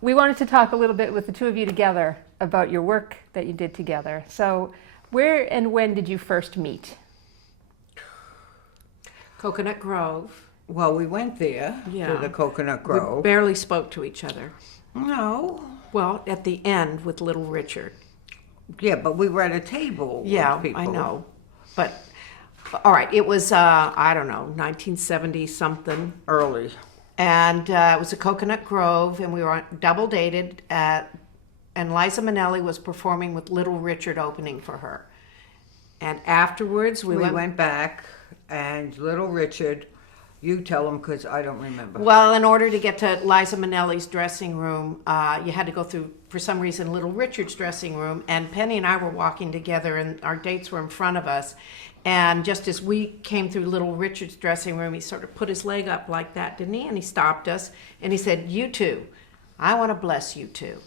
we wanted to talk a little bit with the two of you together about your work that you did together. So where and when did you first meet? Coconut Grove. Well, we went there Yeah. to the Coconut We Grove. barely spoke to each other. No. Well, at the end with Little Richard. Yeah, but we were at a table Yeah, with people. I know. But, all right, it was, I don't know, 1970 something. Early. And it was a Coconut Grove, and we were double dated and Liza Minnelli was performing with Little Richard opening for her. And afterwards We went back, and Little Richard, you tell him because I don't remember. Well, in order to get to Liza Minnelli's dressing room, you had to go through, for some reason, Little Richard's dressing room. And Penny and I were walking together, and our dates were in front of us. And just as we came through Little Richard's dressing room, he sort of put his leg up like that, didn't he? And he stopped us, and he said, "You two, I want to bless you two."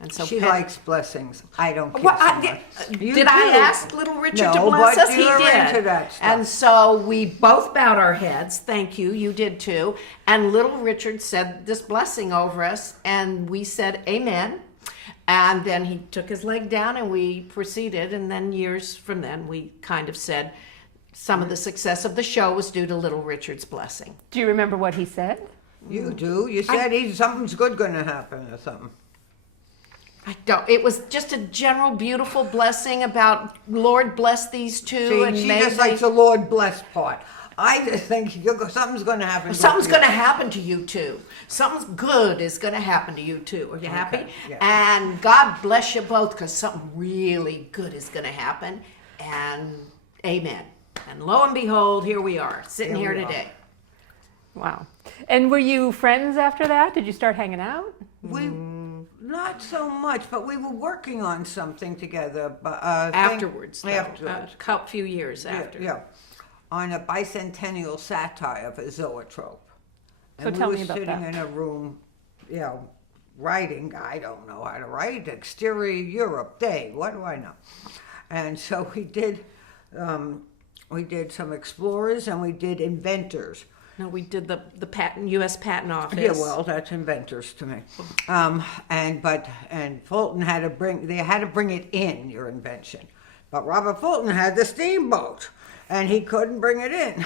And so She likes blessings. I don't care Well, so much. You did I do. ask Little Richard to No, bless but us? He you're did. into that stuff. And so we both bowed our heads. Thank you. You did too. And Little Richard said this blessing over us, and we said amen. And then he took his leg down, and we proceeded. And then years from then, we kind of said some of the success of the show was due to Little Richard's blessing. Do you remember what he said? You do. You said something's good going to happen or something. I don't. It was just a general beautiful blessing about Lord bless these two, See, and she may just they- likes the Lord bless part. I just think something's going to happen. Something's good going to to happen to you too. Something good is going to happen to you too. Are you happy? yeah. And God bless you both, because something really good is going to happen. And amen. And lo and behold, here we are, sitting Here here we are. today. Wow. And were you friends after that? Did you start hanging out? We not so much, but we were working on something together. But Afterwards, though, afterwards, a few years after. yeah, on a bicentennial satire for Zoetrope. So And tell we me were about sitting that. in a room, writing. I don't know how to write. Exterior Europe Day. What do I know? And so we did some explorers and we did inventors. No, we did the patent, U.S. Patent Office. Yeah, well, that's inventors to me. And Fulton had to bring it in, your invention. But Robert Fulton had the steamboat, and he couldn't bring it in.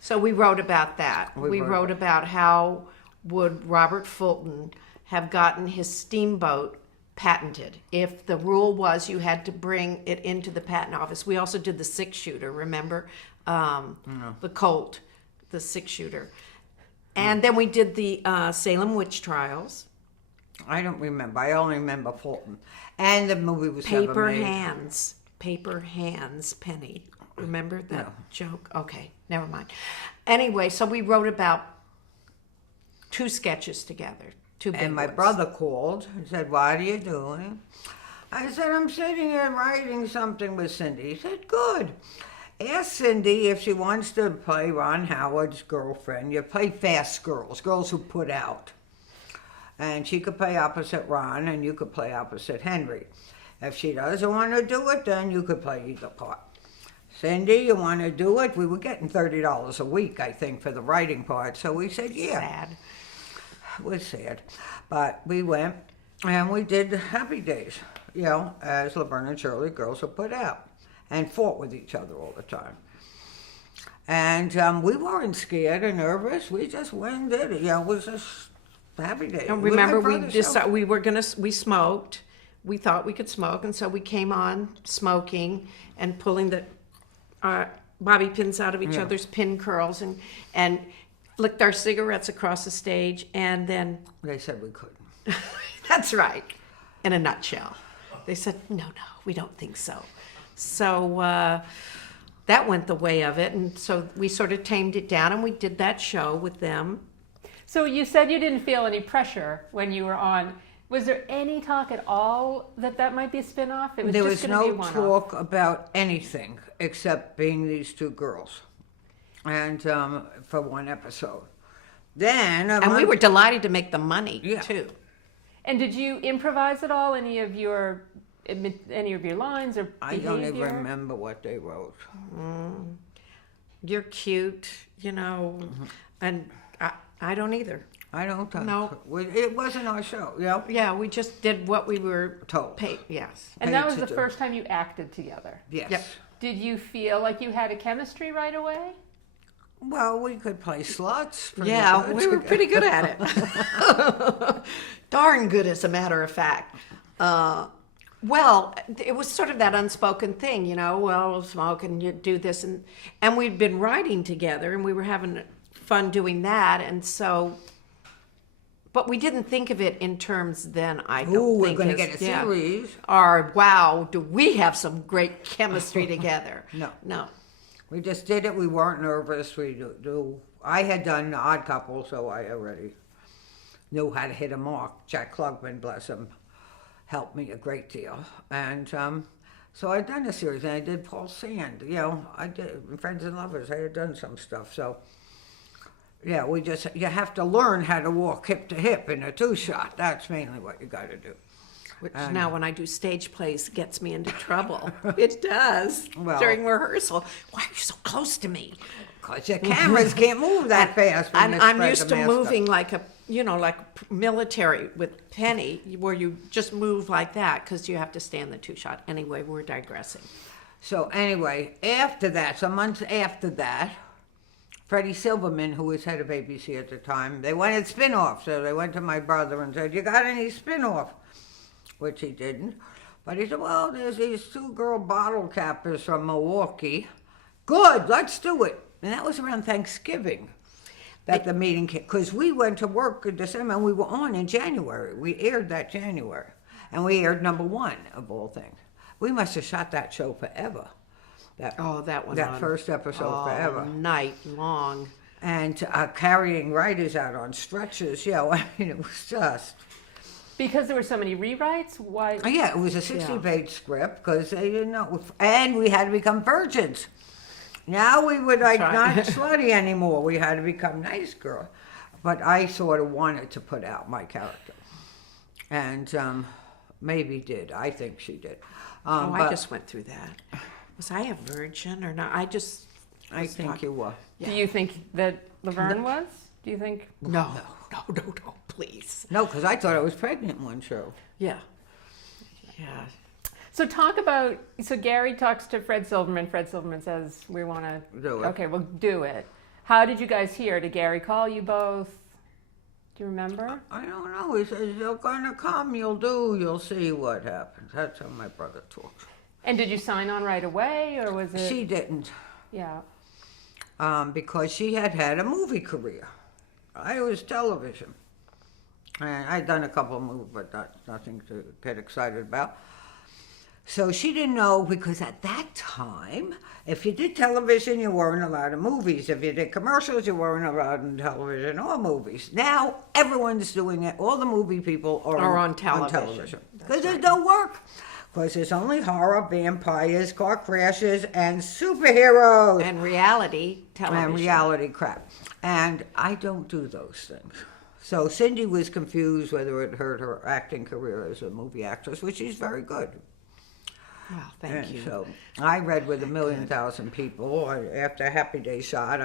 So we wrote about that. We wrote wrote about how would Robert Fulton have gotten his steamboat patented if the rule was you had to bring it into the patent office. We also did the six-shooter, remember? The Colt, the six-shooter. And then we did the Salem witch trials. I don't remember. I only remember Fulton. And the movie was never Paper made. hands. Paper hands, Penny. Remember that joke? Okay, never mind. Anyway, so we wrote about 2 sketches together, 2 big And my ones. brother called and said, "What are you doing?" I said, "I'm sitting here writing something with Cindy." He said, "Good. Ask Cindy if she wants to play Ron Howard's girlfriend. You play fast girls who put out. And she could play opposite Ron, and you could play opposite Henry. If she doesn't want to do it, then you could play either part. Cindy, you want to do it?" We were getting $30 a week, I think, for the writing part. So we said, yeah. Sad. It was sad. But we went, and we did Happy Days, as Laverne and Shirley, girls who put out, and fought with each other all the time. And we weren't scared or nervous. We just went and did it. It was just Happy Days. And We remember, went for the show. we smoked. We thought we could smoke, and so we came on smoking and pulling the bobby pins out of each other's pin curls and licked our cigarettes across the stage, and then They said we couldn't. that's right, in a nutshell. They said, no, we don't think so. So that went the way of it, and so we sort of tamed it down, and we did that show with them. So you said you didn't feel any pressure when you were on. Was there any talk at all that might be a spin-off? It was There just was going to be no one-off. talk about anything except being these 2 girls, and for one episode. Then, And we were delighted to make the money, Yeah. too. And did you improvise at all any of your lines or I behavior? don't even remember what they wrote. You're cute, and I don't either. I don't think No. so. It wasn't our show, you know? Yeah, we just did what we were Told. paid. Yes. And that paid was to the do. first time you acted together. Yes. Yep. Did you feel like you had a chemistry right away? Well, we could play sluts. pretty Yeah, good we were together. pretty good at it. Darn good, as a matter of fact. Well, it was sort of that unspoken thing, you know. Well, we'll smoke and you do this, and we'd been writing together, and we were having fun doing that, and so. But we didn't think of it in terms then. I don't Ooh, we're think going to as- get a yeah. series. Or wow, do we have some great chemistry together? No. We just did it. We weren't nervous. I had done Odd Couple, so I already knew how to hit a mark. Jack Klugman, bless him, helped me a great deal. And so I'd done a series, and I did Paul Sand. You know, I did Friends and Lovers. I had done some stuff. So, yeah, you have to learn how to walk hip to hip in a two-shot. That's mainly what you got to do. Which now, when I do stage plays, gets me into trouble. It does. Well- During rehearsal. Why are you so close to me? Because your cameras can't move that fast. when And they I'm spread used the to mask up. moving like military with Penny, where you just move like that because you have to stay in the two-shot. Anyway, we're digressing. So anyway, after that, some months after that, Freddie Silverman, who was head of ABC at the time, they wanted spin-off. So they went to my brother and said, "You got any spin-off?" Which he didn't. But he said, "Well, there's these two girl bottle cappers from Milwaukee. Good, let's do it." And that was around Thanksgiving that the meeting came. Because we went to work in December and we were on in January. We aired that January. And we aired #1 of all things. We must have shot that show forever. That one. That first episode forever. Night long. And carrying writers out on stretchers. Yeah, I mean, it was just... Because there were so many rewrites? Why? Yeah, it was a 60-page script because they didn't know. And we had to become virgins. Now we were like right. not slutty anymore. We had to become nice girl. But I sort of wanted to put out my character. And maybe did. I think she did. I but just went through that. Was I a virgin or not? I think you were. Do you think that Laverne was? Do you think? No, please. No, because I thought I was pregnant one show. Yeah. Yeah. So so Gary talks to Fred Silverman. Fred Silverman says, "We want to Do it." Okay, we'll do it." How did you guys hear? Did Gary call you both? Do you remember? I don't know. He says, "You're going to come. You'll see what happens." That's how my brother talks. And did you sign on right away, or was it? She didn't. Yeah. Because she had had a movie career. I was television. And I'd done a couple of movies, but that's nothing to get excited about. So she didn't know, because at that time, if you did television, you weren't allowed in movies. If you did commercials, you weren't allowed in television or movies. Now, everyone's doing it. All the movie people are on television. Because there's no work. Because it's only horror, vampires, car crashes, and superheroes. And reality television. And reality crap. And I don't do those things. So Cindy was confused whether it hurt her acting career as a movie actress, which she's very good. Well, thank you. So I read with 1,000,000 people. After Happy Day shot,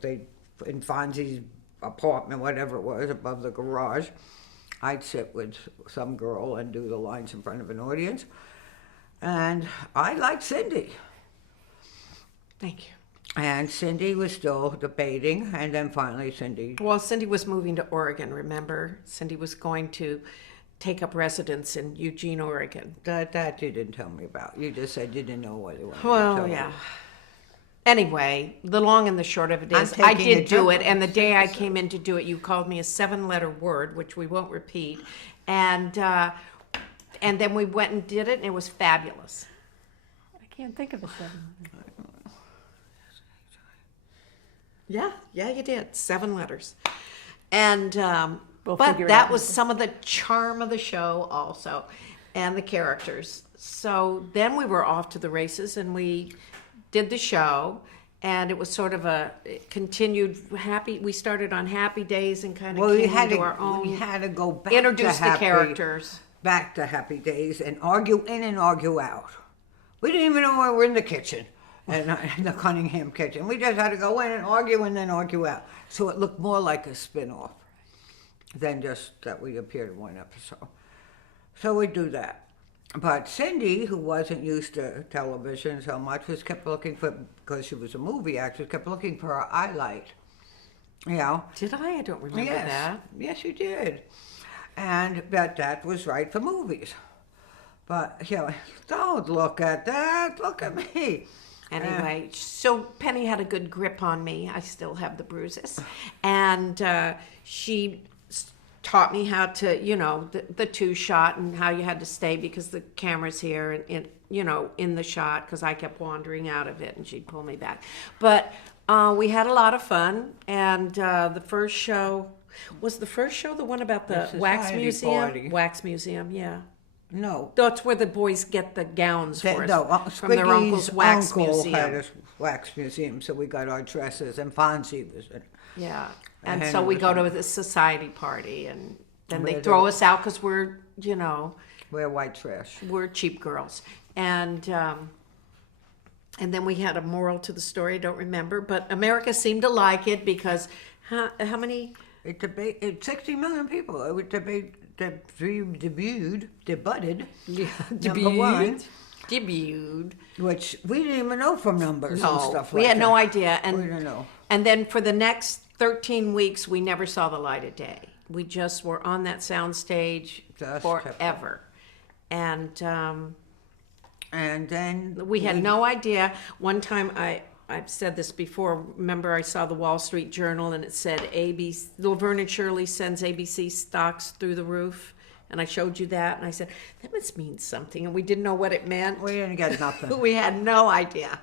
they in Fonzie's apartment, whatever it was, above the garage, I'd sit with some girl and do the lines in front of an audience. And I liked Cindy. Thank you. And Cindy was still debating, and then finally Cindy... Well, Cindy was moving to Oregon, remember? Cindy was going to take up residence in Eugene, Oregon. That you didn't tell me about. You just said you didn't know what it was. Well, yeah. Anyway, the long and the short of it is, I'm I taking did a do jump it, on and the this day I episode. came in to do it, you called me a 7-letter word, which we won't repeat, and then we went and did it, and it was fabulous. I can't think of a seven. Yeah, you did. 7 letters. And, We'll but figure it that out. was some of the charm of the show also, and the characters. So then we were off to the races, and we did the show, and it was sort of it continued happy. We started on Happy Days and kind of Well, came we had into to, our own. we had to go back Introduce to the Happy, characters. back to Happy Days and argue in and argue out. We didn't even know we were in the kitchen, in the Cunningham kitchen. We just had to go in and argue and then argue out. So it looked more like a spin-off. than just that we appeared in one episode. So we do that. But Cindy, who wasn't used to television so much, kept looking for, because she was a movie actress, kept looking for her eye light. You know? Did I? I don't remember Yes. that. Yes, you did. And that was right for movies. But, you know, don't look at that. Look at me. Anyway, so Penny had a good grip on me. I still have the bruises. And she taught me how to, you know, the two shot and how you had to stay because the camera's here and, you know, in the shot because I kept wandering out of it and she'd pull me back. But we had a lot of fun. And the first show, was the first show the one about the wax Society museum? party. Wax museum, yeah. No. That's where the boys get the gowns for us No, from their uncle's Squiggly's wax uncle museum. had a wax museum, so we got our dresses, and Fonzie was in it. Yeah, and And so we go to everything. the society party, and then they Where throw the- us out because we're, you know, Wear white trash. we're cheap girls, and then we had a moral to the story. I don't remember, but America seemed to like it because how many? It 60 million people. It was debuted, number one, Debuted. which we didn't even know from numbers and No, stuff like we had that. no idea, We didn't know. and then for the next 13 weeks, we never saw the light of day. We just were on that sound stage Just forever, and. And then We had no idea. One time, I've said this before. Remember, I saw the Wall Street Journal, and it said ABC. Laverne and Shirley sends ABC stocks through the roof, and I showed you that, and I said that must mean something, and we didn't know what it meant. we didn't get nothing. We had no idea.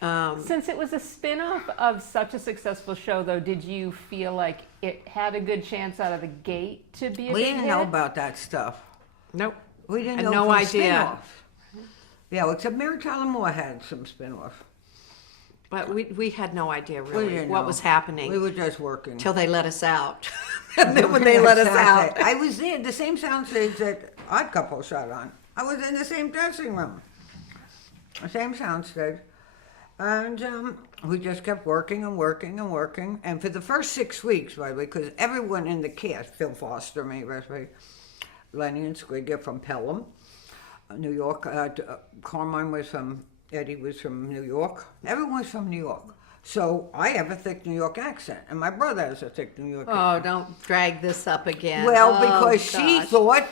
Since it was a spin-off of such a successful show, though, did you feel like it had a good chance out of the gate to be a We big didn't know hit? about that stuff. Nope. We didn't Had know no from idea. spin-offs. Yeah, except Mary Tyler Moore had some spin-off. But we had no idea We really didn't what know. was happening We were just working. till they let us out. And then when they let us out, I was there, the same soundstage that Odd Couple shot on. I was in the same dressing room. The same soundstage. And we just kept working and working and working. And for the first 6 weeks, by the way, because everyone in the cast, Phil Foster, me, Lenny and Squigger from Pelham, New York. Carmine was from, Eddie was from New York. Everyone was from New York. So I have a thick New York accent, and my brother has a thick New York accent. oh, don't drag this up again. Well, Oh, because she gosh. thought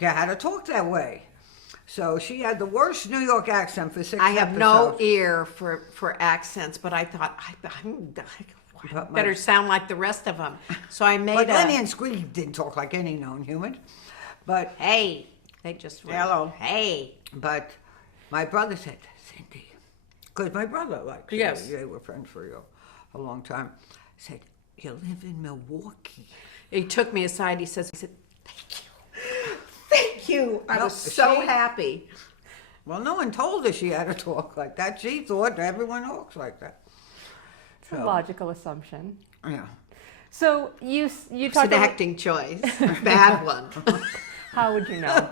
you had to talk that way. So she had the worst New York accent for 6 I have no episodes. ear for accents, but I thought I But my- better sound like the rest of them. So I made But a Lenny and Squeak didn't talk like any known human. But hey. They just went, Hello. Hey. But my brother said, Cindy, because my brother likes you. Yes. They were friends for a long time. Said, you live in Milwaukee. He took me aside. He said, "Thank you, thank you." I No, was so she- happy. Well, no one told her she had to talk like that. She thought everyone talks like that. It's a logical assumption. Yeah. So you It's talked an about acting choice, bad one. how would you know?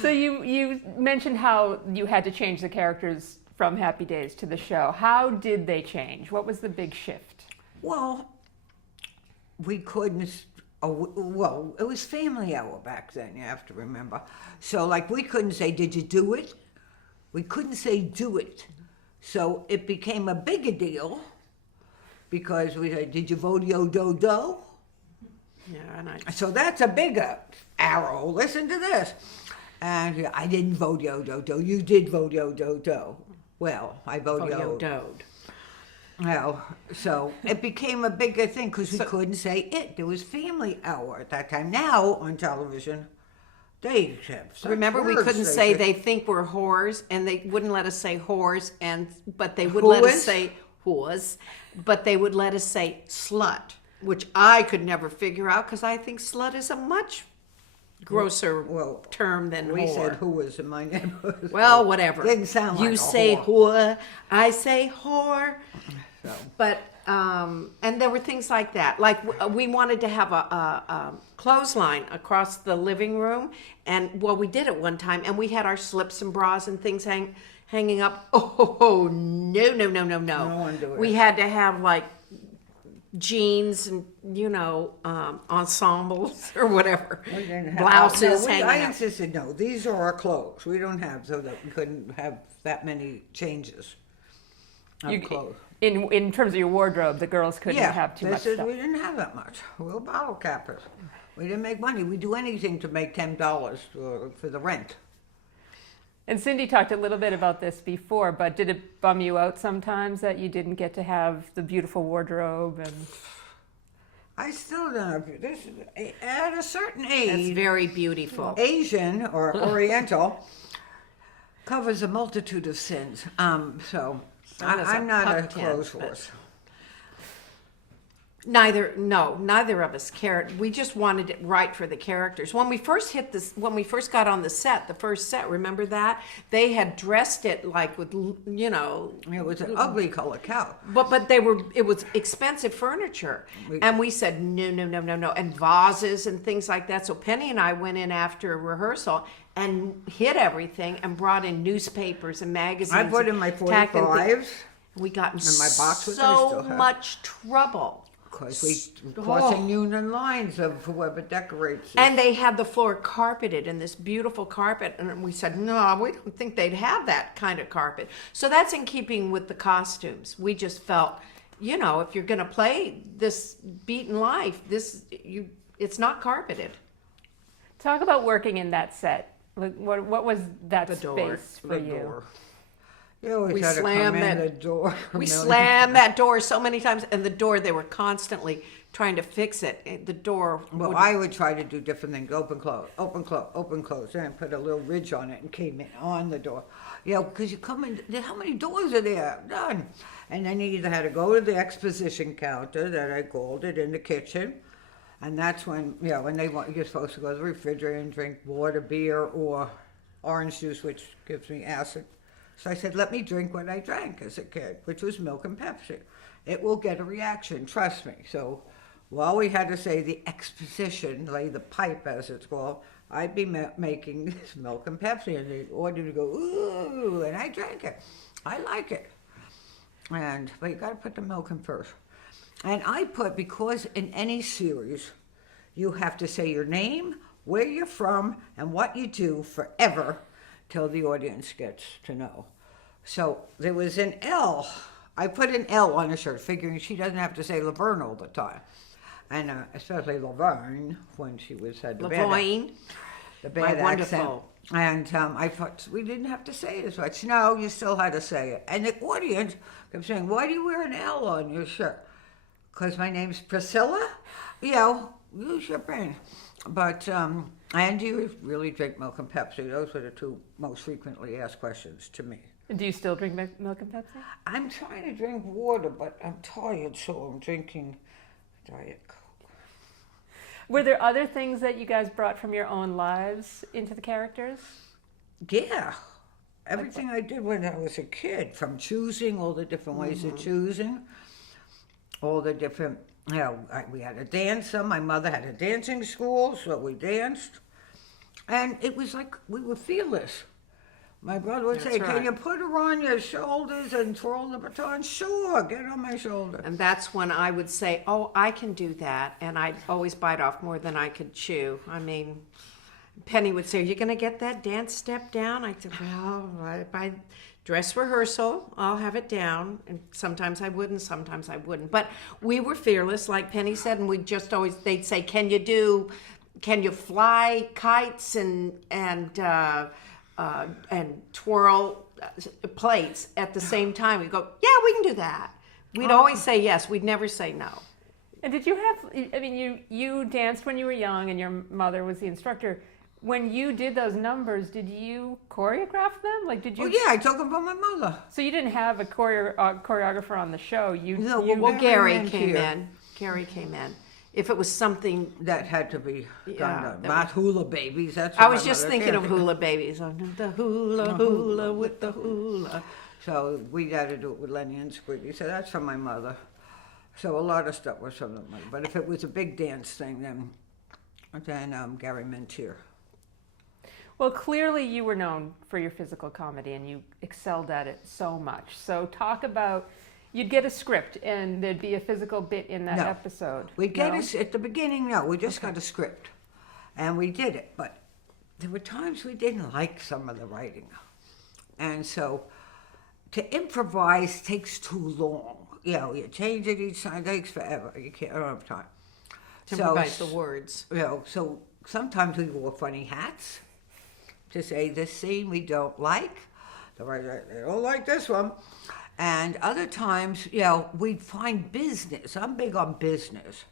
So you mentioned how you had to change the characters from Happy Days to the show. How did they change? What was the big shift? Well, we couldn't. Well, it was family hour back then. You have to remember. So, like, we couldn't say, "Did you do it?" We couldn't say, "Do it." So it became a bigger deal because we said, "Did you vote-o do do?" Yeah, and I So that's a bigger arrow. Listen to this. And yeah, I didn't vote-o do do. You did vote-o do do. Well, I vote-o. yo-doed. Well, so it became a bigger thing because we couldn't say it. There was family hour at that time. Now on television, they have such Remember, we words couldn't they say could- they think we're whores, and they wouldn't let us say whores, but they would let us Whores? say whores, but they would let us say slut, which I could never figure out because I think slut is a much grosser Well, term than We whore. said who was in my neighborhood. Well, whatever. Didn't sound like you a say whore. whore, I say whore. So, But and there were things like that. Like we wanted to have a clothesline across the living room, and well, we did it one time, and we had our slips and bras and things hanging up. Oh no! No one do it. We had to have like jeans and, ensembles or whatever. We didn't have Blouses no, hanging I out. insisted, no, these are our clothes. We don't have, so that we couldn't have that many changes of You- clothes. in terms of your wardrobe, the girls couldn't have too much this is, stuff. we didn't have that much. We were bottle cappers. We didn't make money. We'd do anything to make $10 for the rent. And Cindy talked a little bit about this before, but did it bum you out sometimes that you didn't get to have the beautiful wardrobe? And I still don't know. This at a certain That's age, very beautiful. Asian or Oriental covers a multitude of sins. So That is a I'm not a puck tent, clothes but- horse. Neither of us cared. We just wanted it right for the characters. When we first got on the set, the first set, remember that? They had dressed it like with, It was an ugly color cow. but it was expensive furniture. And we said, no, no, no, no, no. And vases and things like that. So Penny and I went in after rehearsal and hid everything and brought in newspapers and magazines. I put in my and tacked in things. 45s We got in And my box, which I so still have. much trouble. because we crossing union lines of whoever decorates it. And they had the floor carpeted in this beautiful carpet. And we said, no, we don't think they'd have that kind of carpet. So that's in keeping with the costumes. We just felt, if you're going to play this beaten life, it's not carpeted. talk about working in that set. Like, what was that The door. space for The you? door. You always We had to come slammed in that- the door. We slammed that door so many times. And the door, they were constantly trying to fix it. The door Well, would I would try to do different things. Open, close, open, close, open, close. And put a little ridge on it and came in on the door. Because you come in, how many doors are there? None. And then you either had to go to the exposition counter that I called it in the kitchen. And that's when, when you're supposed to go to the refrigerator and drink water, beer, or orange juice, which gives me acid. So I said, let me drink what I drank as a kid, which was milk and Pepsi. It will get a reaction, trust me. So while we had to say the exposition, lay the pipe as it's called, I'd be making this milk and Pepsi, and they ordered to go, ooh, and I drank it. I like it. But you gotta put the milk in first. And because in any series, you have to say your name, where you're from, and what you do forever till the audience gets to know. So there was an L. I put an L on her shirt, figuring she doesn't have to say Laverne all the time. And especially Laverne, when she had the bad Lavoine. the bad My accent. wonderful. And I thought we didn't have to say it as much. No, you still had to say it. And the audience kept saying, why do you wear an L on your shirt? Because my name's Priscilla? Use your brain. But, and do you really drink milk and Pepsi? Those were the two most frequently asked questions to me. Do you still drink milk and Pepsi? I'm trying to drink water, but I'm tired, so I'm drinking Diet Coke. Were there other things that you guys brought from your own lives into the characters? Yeah. Everything I did when I was a kid, from choosing, all the different ways of choosing, all the different, we had a dancer. My mother had a dancing school, so we danced. And it was like we were fearless. My brother would say, That's can right. you put her on your shoulders and twirl the baton? Sure, get on my shoulder. And that's when I would say, oh, I can do that. And I'd always bite off more than I could chew. I mean, Penny would say, are you going to get that dance step down? I said, well, by dress rehearsal, I'll have it down. And sometimes I would and sometimes I wouldn't. But we were fearless, like Penny said, and we'd just always, they'd say, can you fly kites and twirl plates at the same time? We go, yeah, we can do that. We'd always say yes. We'd never say no. And did you have, you danced when you were young and your mother was the instructor. When you did those numbers, did you choreograph them? Like, did you? Oh, yeah, I took them from my mother. So you didn't have a choreographer on the show. No, Well, Gary Gary came here. in. Gary came in. If it was something, That had to be Yeah, done. that Not hula babies. That's I what was my just mother thinking of did. hula babies. Oh, the hula with the hula. So we had to do it with Lenny and Squeaky. So that's from my mother. So a lot of stuff was from the mother. But if it was a big dance thing, then Gary Mentier. Well, clearly you were known for your physical comedy and you excelled at it so much. So talk about you'd get a script and there'd be a physical bit in that No. episode. We get No? it at the beginning. No, we just got a script, and we did it. But there were times we didn't like some of the writing, and so to improvise takes too long. You change it each time. It takes forever. You can't. I don't have time. To improvise the words. So sometimes we wore funny hats to say this scene we don't like. The writer, they don't like this one. And other times, we'd find business. I'm big on business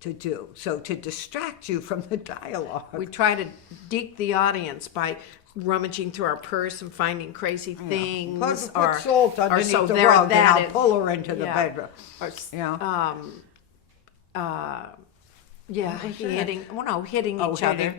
to do. So to distract you from the dialogue. We try to deke the audience by rummaging through our purse and finding crazy things. Put salt underneath so the there rug and that I'll is- pull her into the yeah. bedroom. Or, hitting Oh, each other,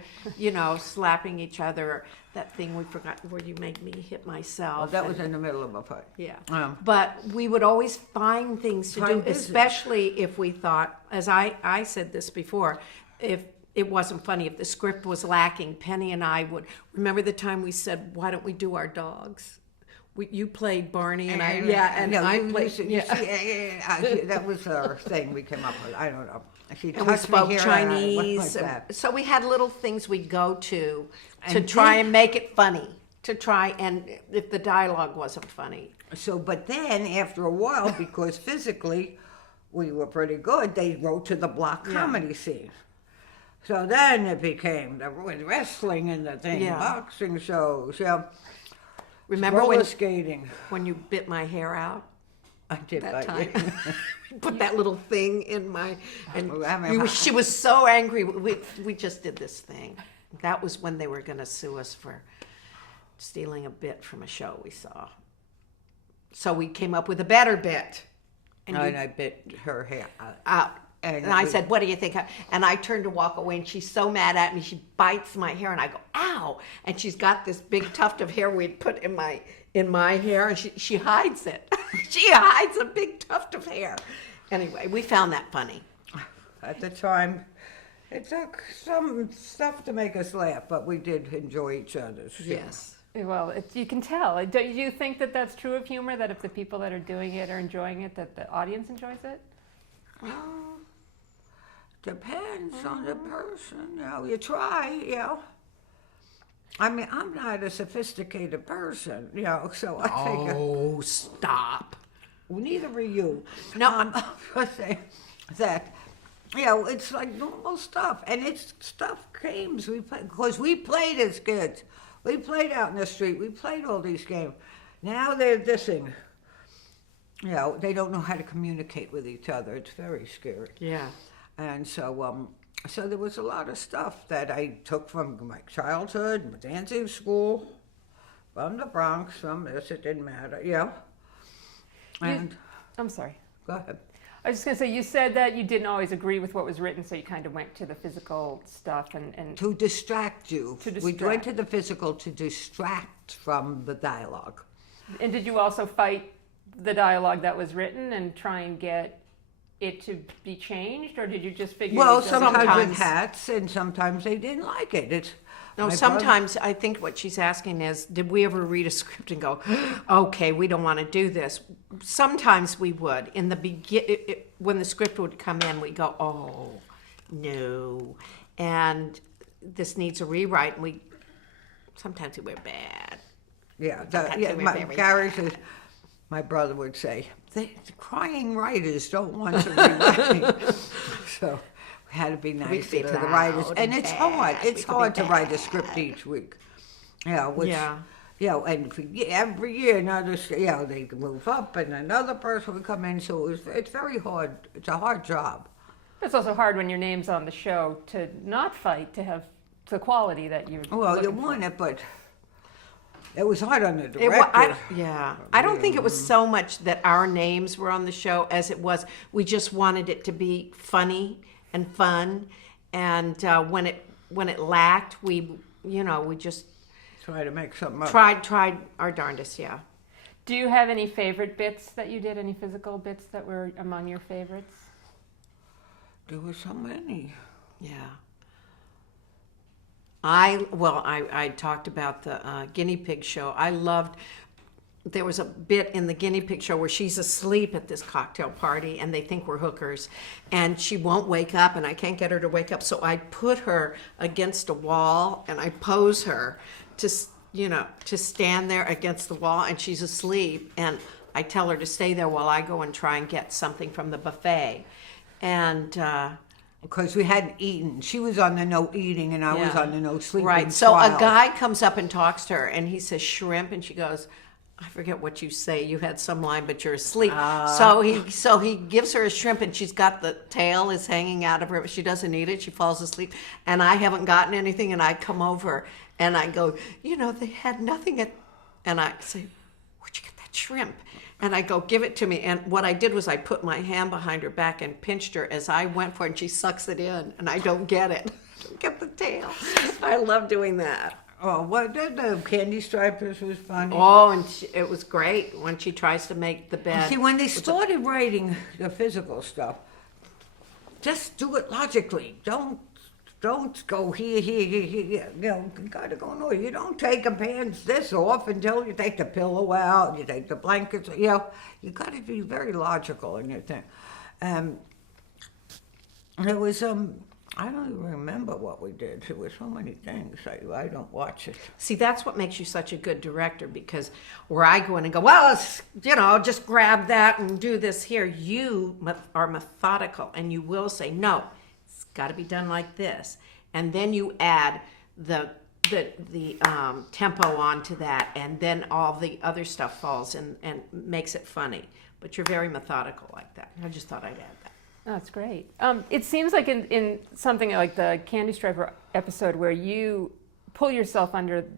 slapping each other. That thing we forgot where you made me hit myself. Well, that was in the middle of a fight. Yeah. But we would always find things to do, Find business. especially if we thought, as I said this before, if it wasn't funny, if the script was lacking, Penny and I would, remember the time we said, why don't we do our dogs? You played Barney and I, I played, that was our thing we came up with. I don't know. She and we touched me spoke here and I went Chinese. like that. So we had little things we'd go to And try then- and make it funny. And if the dialogue wasn't funny. So, but then after a while, because physically we were pretty good, they wrote to the block comedy scene. So then it became the wrestling and the thing, Yeah. boxing shows, Remember roller skating. when you bit my hair out? I did That like time. Put that little thing in my, and I mean, she was so angry. We just did this thing. That was when they were going to sue us for stealing a bit from a show we saw. So we came up with a better bit. And I bit her hair out. Out. And And I we- said, what do you think? And I turned to walk away, and she's so mad at me. She bites my hair, and I go, ow. And she's got this big tuft of hair we'd put in my hair, and she hides it. She hides a big tuft of hair. Anyway, we found that funny. At the time, it took some stuff to make us laugh, but we did enjoy each other's humor. Yes. Well, you can tell. Do you think that that's true of humor, that if the people that are doing it are enjoying it, that the audience enjoys it? Depends on the person. You try, I mean, I'm not a sophisticated person, so I think Oh, stop. neither are you. No, I'm just saying that, it's like normal stuff, and it's stuff games we play because we played as kids. We played out in the street. We played all these games. Now they're dissing. They don't know how to communicate with each other. It's very scary. Yeah. And so, so there was a lot of stuff that I took from my childhood, dancing school, from the Bronx, from this, it didn't matter, And, I'm sorry. go ahead. I was just going to say, you said that you didn't always agree with what was written, so you kind of went to the physical stuff and To distract you. To We distract. went to the physical to distract from the dialogue. did you also fight the dialogue that was written and try and get it to be changed, or did you just figure? Well, you'd done it? sometimes Sometimes. with hats, and sometimes they didn't like it. It's No, my sometimes I think what she's asking is, did we ever read a script and go, okay, we don't want to do this? Sometimes we would. In the when the script would come in, we'd go, oh, no. And this needs a rewrite. And sometimes we were bad. Yeah, Sometimes they were very Gary says, my brother would say, the crying writers don't want to rewrite. So we had to be nice be to the writers. loud And and it's hard. bad. It's We could be hard to write a bad. script each week. Which, Yeah. and every year another, they move up and another person would come in. So it's very hard. It's a hard job. It's also hard when your name's on the show to not fight, to have the quality that you're. Well, you looking for. want it, but it was hard on the It wa- director. I don't think it was so much that our names were on the show as it was we just wanted it to be funny and fun, and when it lacked, we just Try to make something up. tried our darndest. Yeah. Do you have any favorite bits that you did? Any physical bits that were among your favorites? There were so many. Yeah. I talked about the guinea pig show. I loved there was a bit in the guinea pig show where she's asleep at this cocktail party and they think we're hookers and she won't wake up and I can't get her to wake up. So I put her against a wall and I pose her to, to stand there against the wall and she's asleep. And I tell her to stay there while I go and try and get something from the buffet. And, because we hadn't eaten. She was on the no eating and I was yeah. on the no sleeping. Right. So trial. a guy comes up and talks to her and he says shrimp and she goes, I forget what you say. You had some line, but you're asleep. So he gives her a shrimp and she's got the tail is hanging out of her, but she doesn't eat it. She falls asleep. And I haven't gotten anything and I come over and I go, they had nothing and I say, where'd you get that shrimp? And I go, give it to me. And what I did was I put my hand behind her back and pinched her as I went for it, and she sucks it in, and I don't get it. I don't get the tail. I love doing that. Oh, what the candy stripers was funny. Oh, and it was great when she tries to make the bed. See, when they started writing the physical stuff, just do it logically. Don't go here. You gotta go no. You don't take a pants this off until you take the pillow out. You take the blankets. You gotta be very logical in your thing. There was I don't even remember what we did. There were so many things. I don't watch it. See, that's what makes you such a good director, because where I go in and go, well, just grab that and do this here. You are methodical, and you will say, no, it's got to be done like this. And then you add the tempo onto that, and then all the other stuff falls and makes it funny. But you're very methodical like that. I just thought I'd add that. That's great. It seems like in something like the Candy Striper episode where you pull yourself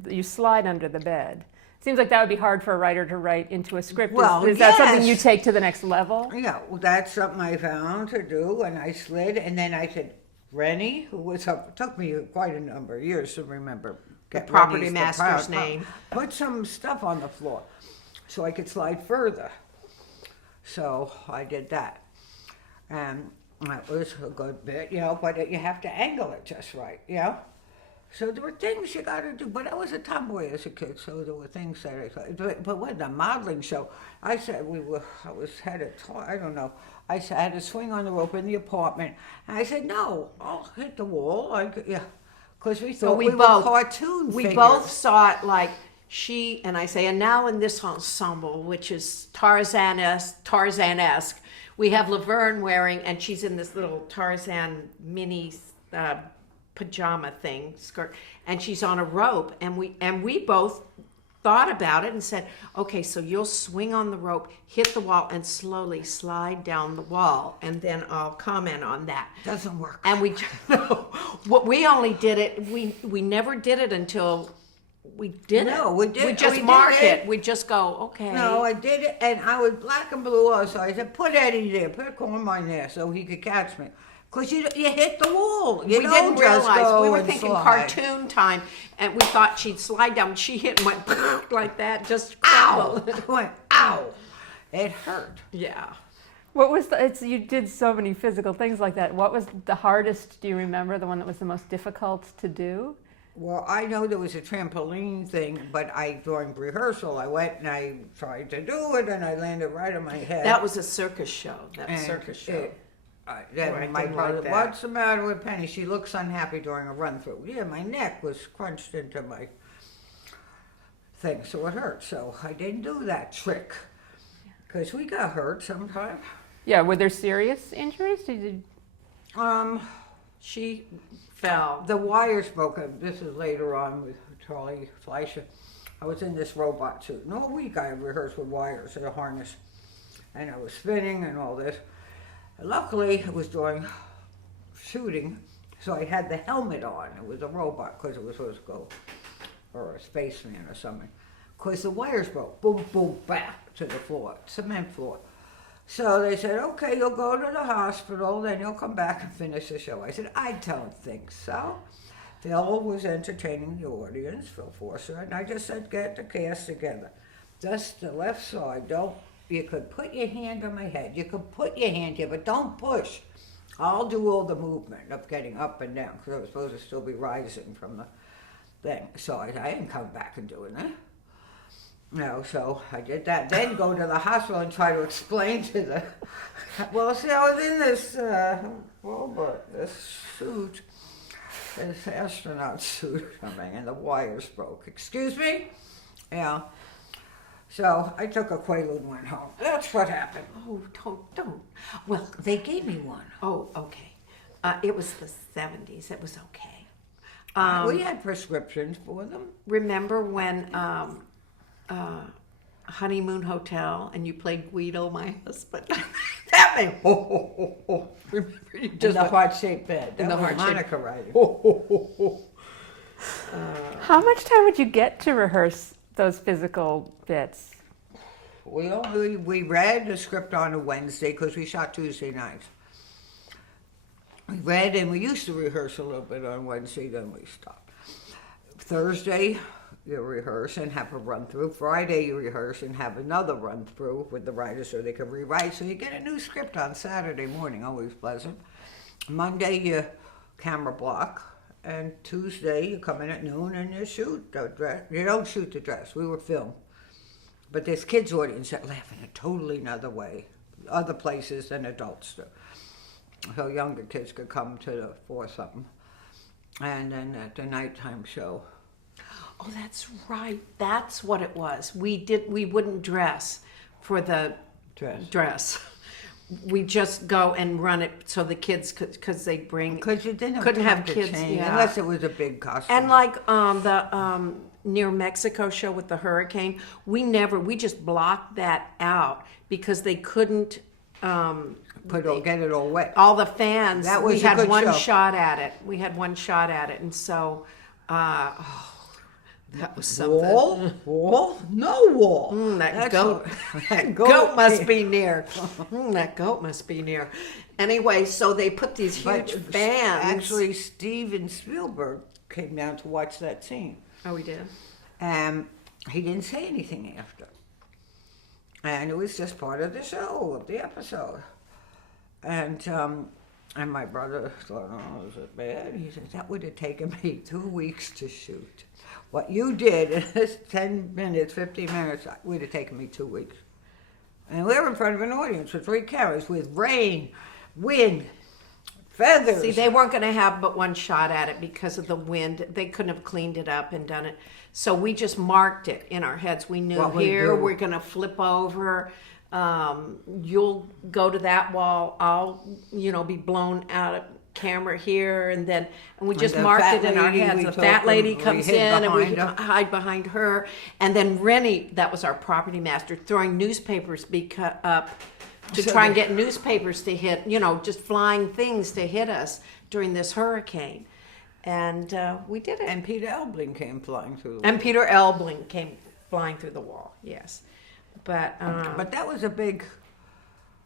you slide under the bed. Seems like that would be hard for a writer to write into a script. Well, is that something yes. you take to the next level? Yeah, well, that's something I found to do, and I slid, and then I said, Rennie, who was up, took me quite a number of years to remember. The property master's name. Put some stuff on the floor so I could slide further. So I did that. And that was a good bit, but you have to angle it just right, So there were things you got to do, but I was a tomboy as a kid, so there were things that I thought. But with the modeling show, I said I had to swing on the rope in the apartment, and I said, no, I'll hit the wall, because we thought we were cartoon figures. We both saw it like she, and I say, and now in this ensemble, which is Tarzan-esque, we have Laverne wearing, and she's in this little Tarzan mini pajama thing, skirt, and she's on a rope, and we both thought about it and said, okay, so you'll swing on the rope, hit the wall, and slowly slide down the wall, and then I'll comment on that. Doesn't work. And we only did it. We never did it until we did it. No, we did. We just we mark did it. We just go, okay. No, I did it, and I was black and blue also. I said, put Eddie there, put Cornmine there so he could catch me. Because you hit the wall. You We don't didn't just realize. go We were and thinking slide. cartoon time, and we thought she'd slide down. She hit and went like that, just Ow! crumpled. It went, ow! It hurt. Yeah. What was you did so many physical things like that. What was the hardest, do you remember, the one that was the most difficult to do? Well, I know there was a trampoline thing, but during rehearsal, I went and I tried to do it, and I landed right on my head. That was a circus show. And Circus show. Then Oh, I my didn't brother, like that. what's the matter with Penny? She looks unhappy during a run through. Yeah, my neck was crunched into my thing, so it hurt. So I didn't do that trick because we got hurt sometimes. Yeah, were there serious injuries? She fell. The wires broke. This is later on with Charlie Fleischer. I was in this robot suit. And all week I rehearsed with wires and a harness. And I was spinning and all this. Luckily, it was during shooting, so I had the helmet on. It was a robot because it was supposed to go, or a spaceman or something. Because the wires broke, boom, boom, back to the floor, cement floor. So they said, okay, you'll go to the hospital, then you'll come back and finish the show. I said, I don't think so. Phil was entertaining the audience, Phil Forster, and I just said, get the cast together. Just the left side, you could put your hand on my head. You could put your hand here, but don't push. I'll do all the movement of getting up and down because I was supposed to still be rising from the thing. So I didn't come back and doing that. No, so I did that. Then go to the hospital and try to explain to the. Well, see, I was in this robot, this suit, this astronaut suit or something, and the wires broke. Excuse me? Yeah. So I took a Quaalude and went home. That's what happened. Oh, don't. Well, They gave me one. oh, okay. It was the 70s. It was okay. We had prescriptions for them. Remember when Honeymoon Hotel and you played Guido, my husband? That made Remember you In just the heart-shaped bed. That in the was heart-shaped- Monica writing. How much time would you get to rehearse those physical bits? We read the script on a Wednesday because we shot Tuesday nights. We read and we used to rehearse a little bit on Wednesday, then we stopped. Thursday, you rehearse and have a run through. Friday, you rehearse and have another run through with the writers so they can rewrite. So you get a new script on Saturday morning, always pleasant. Monday, you camera block. And Tuesday, you come in at noon and you shoot the dress. You don't shoot the dress, we were filmed. But there's kids' audience that laugh in a totally another way, other places than adults do. So younger kids could come to the for something. And then at the nighttime show. Oh, that's right. That's what it was. We wouldn't dress for the dress. We just go and run it so the kids could, because they bring. Because you didn't couldn't have have time to kids, change, yeah. unless it was a big costume. And like the near Mexico show with the hurricane, we just blocked that out because they couldn't. Get it all wet. All the fans. That was we a had good one show. shot at it. We had one shot at it, and so that was something. Wall? No wall. That That's goat. what- That goat must be near. That goat must be near. Anyway, so they put these But huge fans. actually, Steven Spielberg came down to watch that scene. Oh, we did. And he didn't say anything after. And it was just part of the show, of the episode. And my brother thought, oh, is it bad? He said, that would have taken me 2 weeks to shoot. What you did in this 10 minutes, 15 minutes, would have taken me 2 weeks. And we were in front of an audience with 3 cameras, with rain, wind, feathers. See, they weren't going to have but one shot at it because of the wind. They couldn't have cleaned it up and done it. So we just marked it in our heads. We knew What we here do. we're going to flip over. You'll go to that wall. I'll, be blown out of camera here, and we just the marked fat it in our lady, heads. we The took fat them, lady we comes hid in, and we behind her. hide behind her. And then Rennie, that was our property master, throwing newspapers up to So try and they- get newspapers to hit, just flying things to hit us during this hurricane. And we did it. And Peter Elbling came flying through. And Peter Elbling came flying through the wall, yes. But But that was a big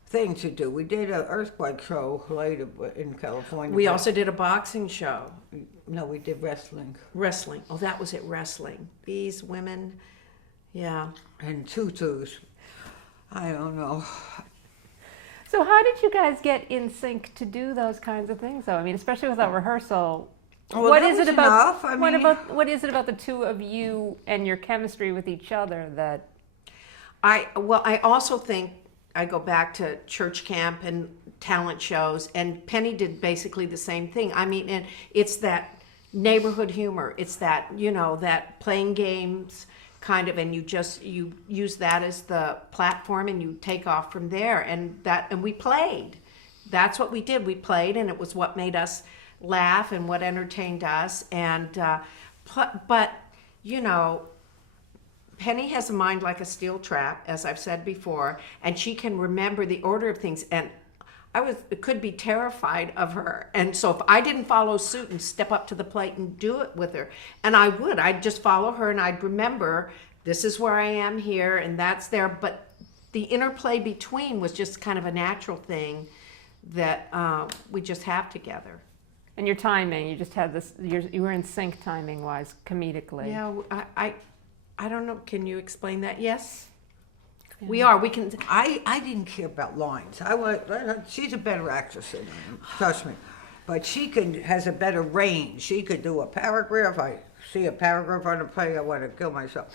thing to do. We did an earthquake show later in California. we but- also did a boxing show, No, we did wrestling. wrestling. Oh, that was it, wrestling. These women, yeah. And tutus. I don't know. So how did you guys get in sync to do those kinds of things, though? I mean, especially without rehearsal. Well, What that is it was about? enough. I mean- What is it about the two of you and your chemistry with each other that? I also think I go back to church camp and talent shows, and Penny did basically the same thing. I mean, and it's that neighborhood humor. It's that, that playing games kind of, and you use that as the platform and you take off from there. And we played. That's what we did. We played, and it was what made us laugh and what entertained us. And, but, Penny has a mind like a steel trap, as I've said before, and she can remember the order of things. And could be terrified of her. And so if I didn't follow suit and step up to the plate and do it with her, and I'd just follow her and I'd remember this is where I am here and that's there. But the interplay between was just kind of a natural thing that we just have together. And your timing, you just had this. You were in sync timing wise, comedically. Yeah, I don't know. Can you explain that? Yes, we are. We can. I didn't care about lines. She's a better actress than I am, trust me. but has a better range. She could do a paragraph. I see a paragraph on a page, I want to kill myself.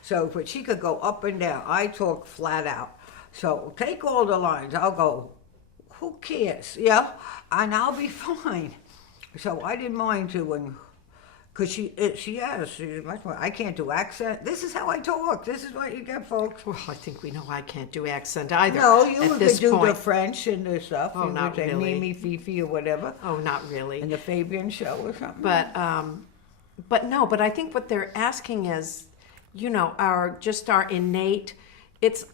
So, but she could go up and down. I talk flat out. So take all the lines. I'll go, who cares? Yeah, and I'll be fine. So I didn't mind to when, because she's much more. I can't do accent. This is how I talk. This is what you get, folks. Well, I think we know I can't do accent either. No, you at could this do the point. French and the stuff. Oh, You would not say really. Mimi, Fifi, or whatever. Oh, not really. And the Fabian show or something. But no, but I think what they're asking is, you know, our innate. It's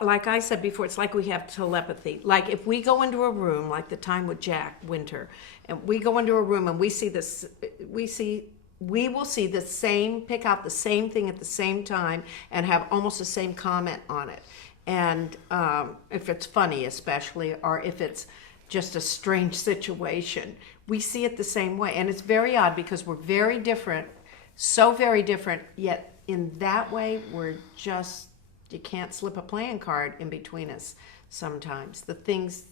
like I said before. It's like we have telepathy. Like if we go into a room, like the time with Jack Winter, and we go into a room and we see this, we will see the same, pick out the same thing at the same time and have almost the same comment on it. And if it's funny, especially, or if it's just a strange situation, we see it the same way. And it's very odd because we're very different, so very different, yet in that way, we're just, you can't slip a playing card in between us sometimes. The things,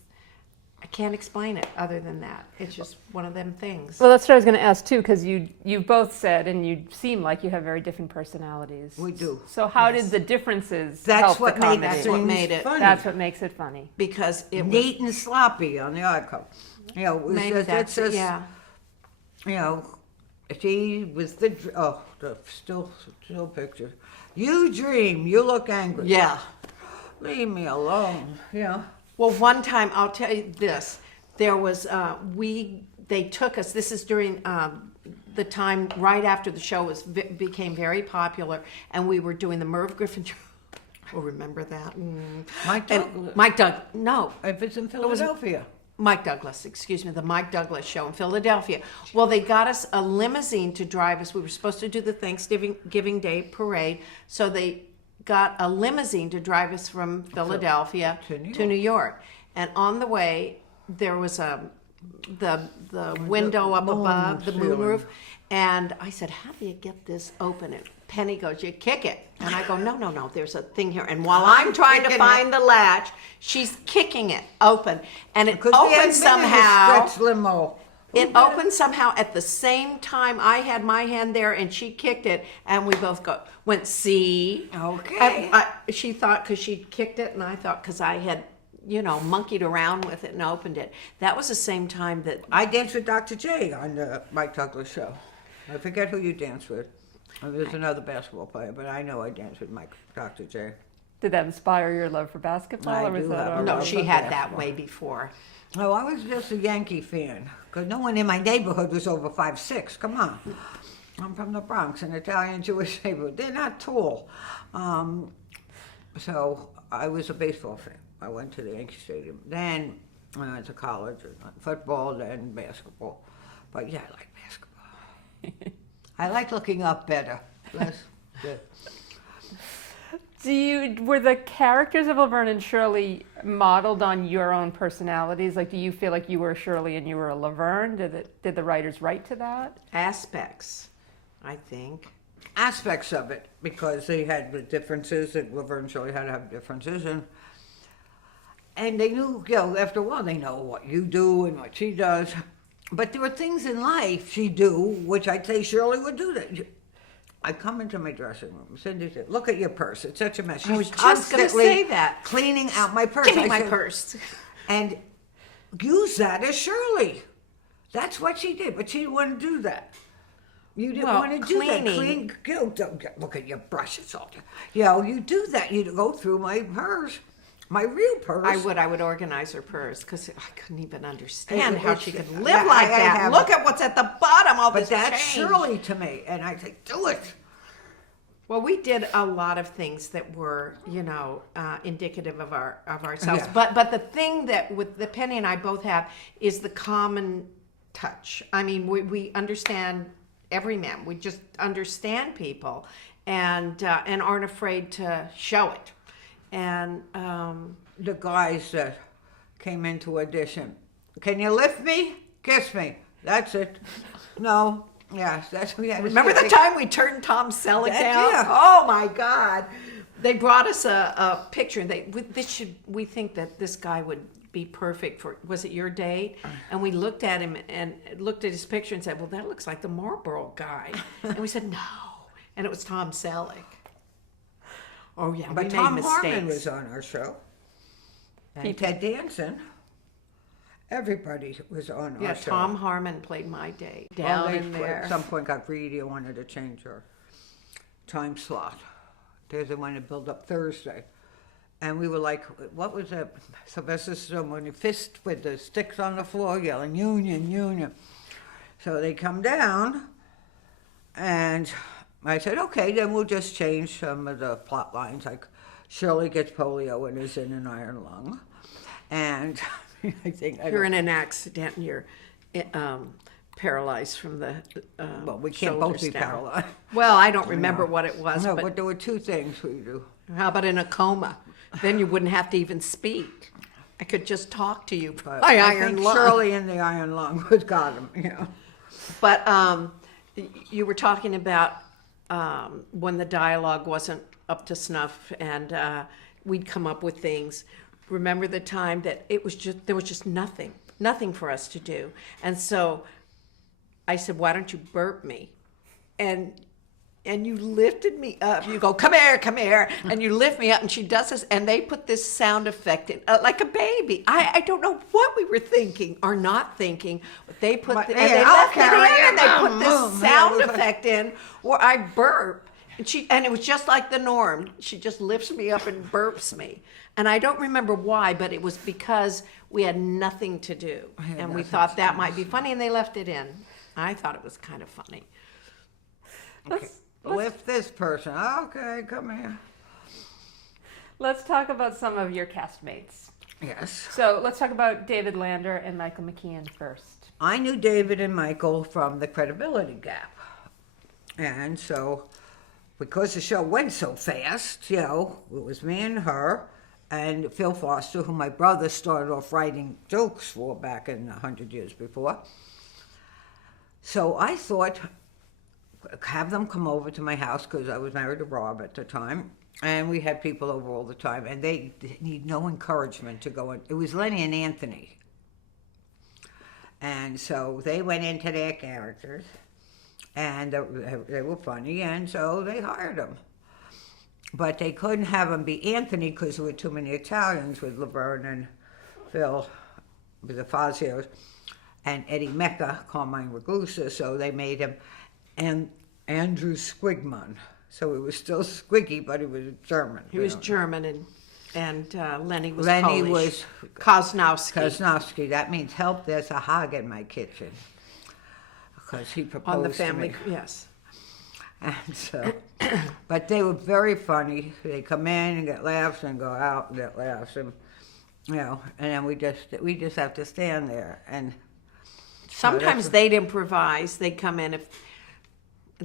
I can't explain it other than that. It's just one of them things. Well, that's what I was going to ask too, because you both said, and you seem like you have very different personalities. We do. So how did the differences That's help what the made comedy? That's what made it. funny. That's what makes it funny. Because it was, Neat and sloppy on the article. You know, it was maybe just, that's it's just, yeah. you know, she was the still picture. You dream, you look angry. Yeah. Leave me alone. Yeah. Well, one time, I'll tell you this. There was, they took us, this is during the time right after the show became very popular, and we were doing the Merv Griffin show. Oh, remember that? Mike And Douglas. Mike No, If it's in Philadelphia. Mike Douglas, excuse me, the Mike Douglas show in Philadelphia. Well, they got us a limousine to drive us. We were supposed to do the Thanksgiving Day parade, so they got a limousine to drive us from Philadelphia to New York. And on the way, there was the window up moon above, the moon ceiling. roof. And I said, how do you get this open? And Penny goes, you kick it. And I go, no, there's a thing here. And while I'm trying to kicking find the latch, she's kicking it open. And it Because we had opened been in a somehow. stretch limo. It opened somehow at the same time I had my hand there and she kicked it. And we both went, see? Okay. She thought because she kicked it, and I thought because I had, monkeyed around with it and opened it. That was the same time that I danced with Dr. J on the Mike Douglas show. I forget who you danced with. There's another basketball player, but I know I danced with Dr. J. Did that inspire your love for basketball? I or was do that have a already- no, love she for had that basketball. way before. Oh, I was just a Yankee fan, because no one in my neighborhood was over 5'6". Come on. I'm from the Bronx, an Italian Jewish neighborhood. They're not tall. So I was a baseball fan. I went to the Yankee Stadium. Then I went to college, football, then basketball. But yeah, I like basketball. I like looking up better. Less good. Were the characters of Laverne and Shirley modeled on your own personalities? Like, do you feel like you were Shirley and you were a Laverne? Did the writers write to that? Aspects, I think. Aspects of it, because they had the differences, that Laverne and Shirley had to have differences, and they knew, after a while, they know what you do and what she does. But there were things in life she do, which I'd say Shirley would do that. I come into my dressing room. Cindy said, "Look at your purse. It's such a mess." I was She's just gonna constantly say that. cleaning out my purse. Give me I my said, purse. and use that as Shirley. That's what she did, but she didn't want to do that. You didn't Well, want to do cleaning. that. Don't look at your brush. It's all. You do that. You go through my purse, my real purse. I would organize her purse because I couldn't even understand It- how it's- she could I- live like I that. have- Look at what's at the bottom, all But this that's change. Shirley to me, and I say, do it. Well, we did a lot of things that were, indicative of ourselves. Yeah. But the thing that with the Penny and I both have is the common touch. I mean, we understand every man. We just understand people, and aren't afraid to show it. And The guys that came into audition, can you lift me? Kiss me. That's it. No. Yes, that's what we had to remember say. the time we turned Tom Selleck That- down? yeah. Oh my God! They brought us a picture. We think that this guy would be perfect for, was it your date? And we looked at him and looked at his picture and said, well, that looks like the Marlboro guy. And we said, no. And it was Tom Selleck. Oh, yeah, But we Tom made Harmon mistakes. was on our show. And Ted Danson. Everybody was on Yeah, our show. Tom Harmon played my date Well, down they in there. at some point got greedy and wanted to change our time slot. They wanted to build up Thursday. And we were like, what was that? Sylvester Stallone, fist with the sticks on the floor yelling, union, union. So they come down, and I said, okay, then we'll just change some of the plot lines. Like Shirley gets polio and is in an iron lung. And I think You're in an accident and you're paralyzed from the well, we can't both be shoulders down. paralyzed. Well, I don't remember what it was, No, but but there were two things we do. how about in a coma? Then you wouldn't have to even speak. I could just talk to you. But My I iron think lung. Shirley in the iron lung was got him, you know. But you were talking about when the dialogue wasn't up to snuff, and we'd come up with things. Remember the time that there was just nothing for us to do, and so I said, "Why don't you burp me?" And you lifted me up. You go, come here, and you lift me up, and she does this, and they put this sound effect in, like a baby. I don't know what we were thinking or not thinking, but they put But, and yeah, they I'll left it carry in, it. and they put this Boom. sound Yeah, it was effect in where I burp, and it was just like the norm. She just lifts me up and burps me, and I don't remember why, but it was because we had nothing to do, and we thought that might be funny, and they left it in. I thought it was kind of funny. Lift this person. Okay, come here. Let's talk about some of your castmates. Yes. So let's talk about David Lander and Michael McKean first. I knew David and Michael from the Credibility Gap. And so, because the show went so fast, you know, it was me and her and Phil Foster, who my brother started off writing jokes for back in 100 years before. So I thought, have them come over to my house, because I was married to Rob at the time, and we had people over all the time, and they need no encouragement to go in. It was Lenny and Anthony. And so they went into their characters, and they were funny, and so they hired them. But they couldn't have them be Anthony because there were too many Italians with Laverne and Phil, with the Fazios, and Eddie Mecca, Carmine Ragusa, so they made him Andrew Squigman. So he was still Squiggy, but he was German. He was German, and Lenny was Lenny Polish. was Kozlowski. Kozlowski. That means help, there's a hog in my kitchen. Because he proposed On the family, to me. yes. And so, but they were very funny. They come in and get laughs and go out and get laughs. And, you know, and then we just have to stand there. And Sometimes they'd improvise. They'd come in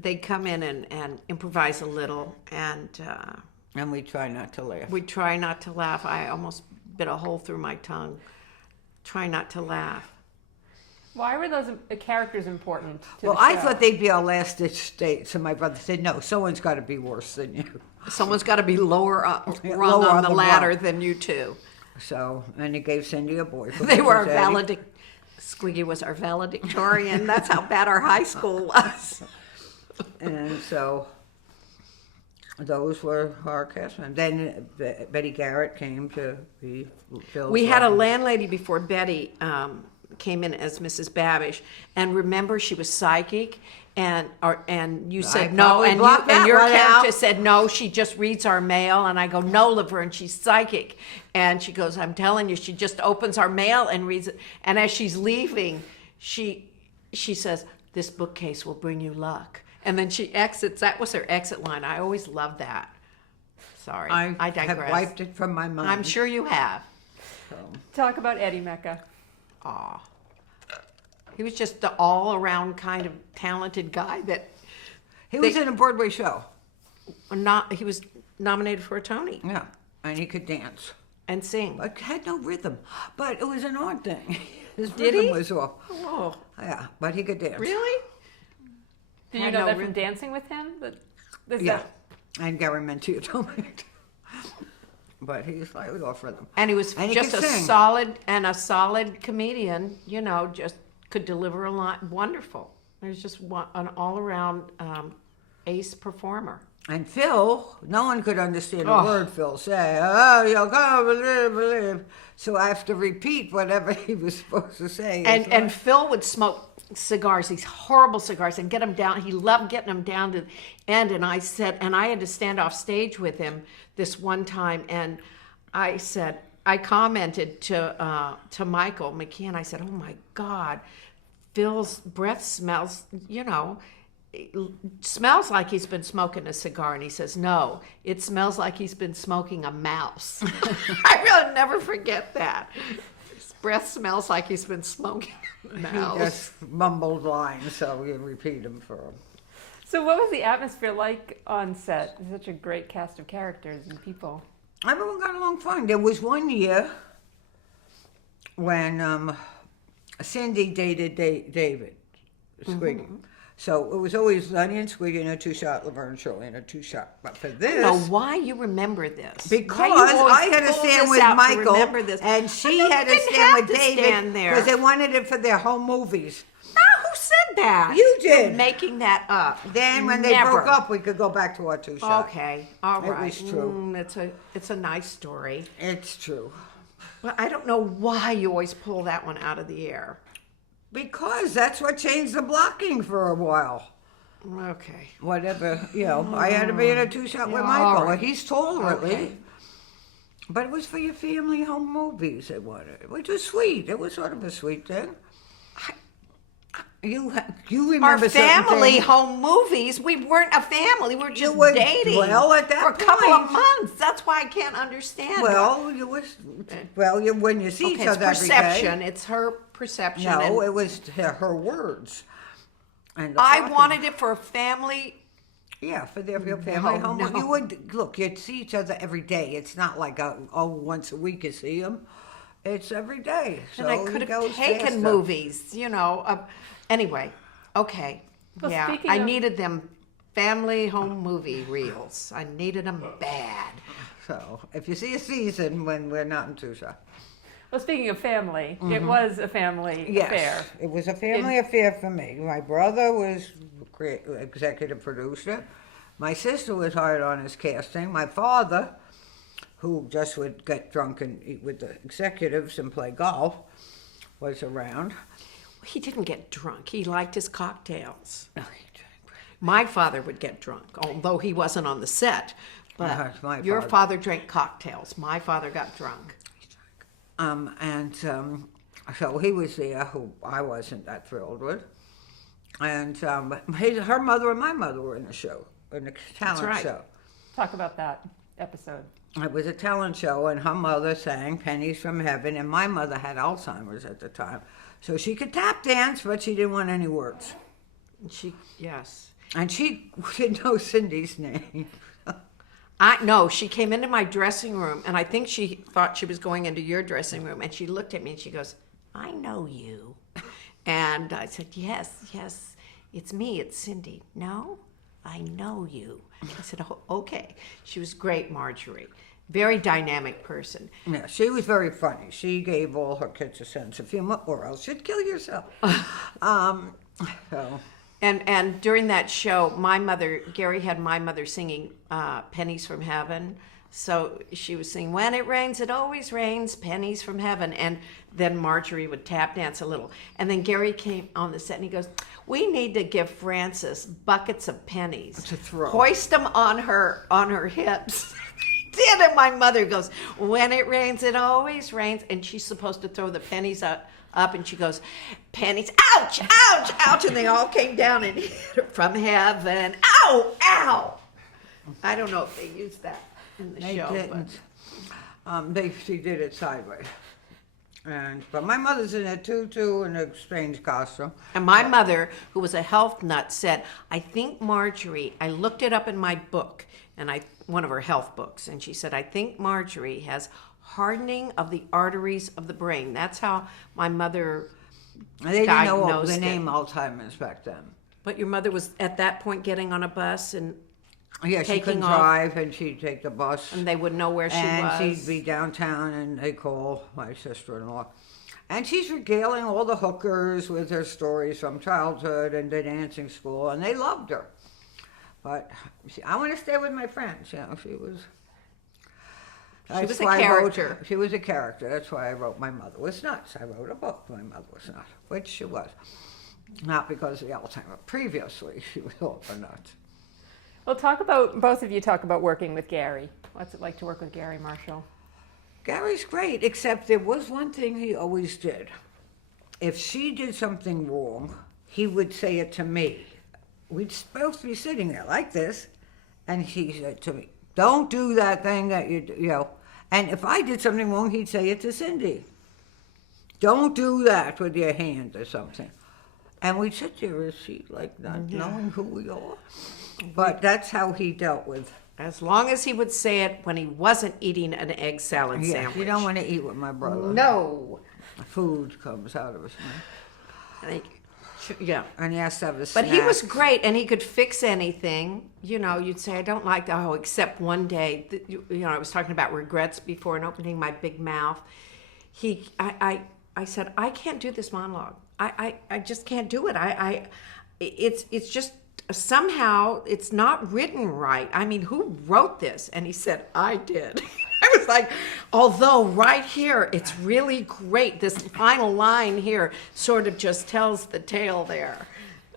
and improvise a little, and we try not to laugh. we try not to laugh. I almost bit a hole through my tongue. Try not to laugh. Why were those characters important to Well, the I show? thought they'd be our last ditch state. So my brother said, no, someone's got to be worse than you. Someone's got to be lower rung Lower on on the the ladder rung. than you two. So, and he gave Cindy a boyfriend. They were our which was Eddie. valedictorian. Squiggy was our valedictorian. That's how bad our high school was. And so those were our castmen. Then Betty Garrett came to be Phil's We had a wife. landlady before Betty came in as Mrs. Babish, and remember she was psychic, and you said no, probably and blocked that your one character out. said no, she just reads our mail, and I go no, Laverne, she's psychic, and she goes, I'm telling you, she just opens our mail and reads it, and as she's leaving, she says, this bookcase will bring you luck, and then she exits. That was her exit line. I always loved that. Sorry, I digress. have wiped it from my mind. I'm sure you have. Talk about Eddie Mecca. Aw. He was just the all-around kind of talented guy that He was in a Broadway show. he was nominated for a Tony Yeah, and he could dance. and sing. But had no rhythm. But it was an odd thing. His Did rhythm he? was off. Oh, Yeah, but he could dance. really? Did you Had know no that rhythm. from dancing with him? Is Yeah. that- And Gary Mentia told me. but he was slightly off rhythm. And he was And he just could a sing. solid comedian, just could deliver a lot. Wonderful. He was just an all-around ace performer. And Phil, no one could understand a Oh. word Phil said. Oh, you'll come, believe. So I have to repeat whatever he was supposed to say. And Phil would smoke cigars, these horrible cigars, and get them down. He loved getting them down to the end. And I had to stand off stage with him this one time, and I commented to Michael McKeon. I said, "Oh my God, Phil's breath smells, it smells like he's been smoking a cigar." And he says, "No, it smells like he's been smoking a mouse." I will never forget that. His breath smells like he's been smoking a he mouse. just mumbled lines, so we repeat them for him. So what was the atmosphere like on set? There's such a great cast of characters and people. Everyone got along fine. There was one year when Cindy dated David Squiggy. Mm-hmm. So it was always Lenny and Squiggy in a two-shot, Laverne and Shirley in a two-shot. But for I don't know this, why you remember this. because Why you always I had to pull stand this with out to Michael, remember this. and she But had they to didn't stand have with to David stand there. because they wanted it for their home movies. No, who said that? You did. You're making that up. Then when they Never. broke up, we could go back to our two-shot. Okay, all It right. was true. It's a nice story. It's true. But I don't know why you always pull that one out of the air. Because that's what changed the blocking for a while. Okay. Whatever, I had to be in a two-shot with Yeah, Michael. all right. He's taller at Okay. least. But it was for your family home movies they wanted, which was sweet. It was sort of a sweet thing. You remember Our certain family things. home movies, we weren't a family. We were just were- dating well, at that for a couple of point- months. That's why I can't understand. When you see okay, each it's other every day. perception. It's her perception. No, and it was her words. And the I talking. wanted it for a family. Yeah, for your family home. no. You would look. You'd see each other every day. It's not like once a week you see them. It's every day. So And I it could have goes taken faster. movies, anyway, okay. Well, yeah, speaking I of- needed them family home movie reels. I needed them bad. So if you see a season when we're not in Tucson. Well, speaking of family, it was a family affair. It was a family affair for me. My brother was executive producer. My sister was hired on as casting. My father, who just would get drunk and eat with the executives and play golf, was around. He didn't get drunk. He liked his cocktails. My father would get drunk, although he wasn't on the set. But my your father. father drank cocktails. My father got drunk. So he was there, who I wasn't that thrilled with. And her mother and my mother were in the show, in the talent right. show. Talk about that episode. It was a talent show, and her mother sang Pennies from Heaven, and my mother had Alzheimer's at the time. So she could tap dance, but she didn't want any words. Yes. And she didn't know Cindy's name. No, she came into my dressing room, and I think she thought she was going into your dressing room, and she looked at me and she goes, "I know you." And I said, yes, it's me, it's Cindy. "No, I know you." I said, "Oh, okay." She was great, Marjorie. Very dynamic person. Yeah, she was very funny. She gave all her kids a sense of humor, or else you'd kill yourself. So. And during that show, Gary had my mother singing Pennies from Heaven. So she was singing, "When it rains, it always rains, pennies from heaven." And then Marjorie would tap dance a little. And then Gary came on the set and he goes, "We need to give Frances buckets of pennies. To throw. Hoist them on her hips." Did, and my mother goes, "When it rains, it always rains." And she's supposed to throw the pennies up, and she goes, "Pennies, ouch, ouch, ouch." And they all came down and hit her from heaven. Ow, ow. I don't know if they used that in the They show. didn't. She did it sideways. But my mother's in a tutu and a strange costume. And my mother, who was a health nut, said, "I think Marjorie," I looked it up in my book, one of her health books, and she said, "I think Marjorie has hardening of the arteries of the brain." That's how my mother They didn't know diagnosed the it. name Alzheimer's back then. But your mother was at that point getting on a bus and Yeah, she taking couldn't off, drive, and she'd take the bus. and they would know where she And was. she'd be downtown, and they call my sister-in-law. And she's regaling all the hookers with her stories from childhood and the dancing school, and they loved her. But I want to stay with my friends. You know, she was. That's was a why I wrote- character. she was a character. That's why I wrote My Mother Was Nuts. I wrote a book, My Mother Was Nuts, which she was. Not because of the Alzheimer. Previously, she was all for nuts. Well, both of you talk about working with Gary. What's it like to work with Gary Marshall? Gary's great, except there was one thing he always did. If she did something wrong, he would say it to me. We'd both be sitting there like this, and he said to me, "Don't do that thing that you know." And if I did something wrong, he'd say it to Cindy. "Don't do that with your hand," or something. And we'd sit there as she, like, not knowing who we are. But that's how he dealt with. As long as he would say it when he wasn't eating an egg salad Yeah, sandwich. you don't want to eat with my brother. No. Food comes out of his mouth. And yeah. And he has to have a But snack. he was great, and he could fix anything. You know, you'd say, I don't like that. Oh, except one day, you know, I was talking about regrets before and opening my big mouth. I said, I can't do this monologue. I just can't do it. It's just, somehow it's not written right. I mean, who wrote this? And he said, I did. I was like, although right here, it's really great. This final line here sort of just tells the tale there.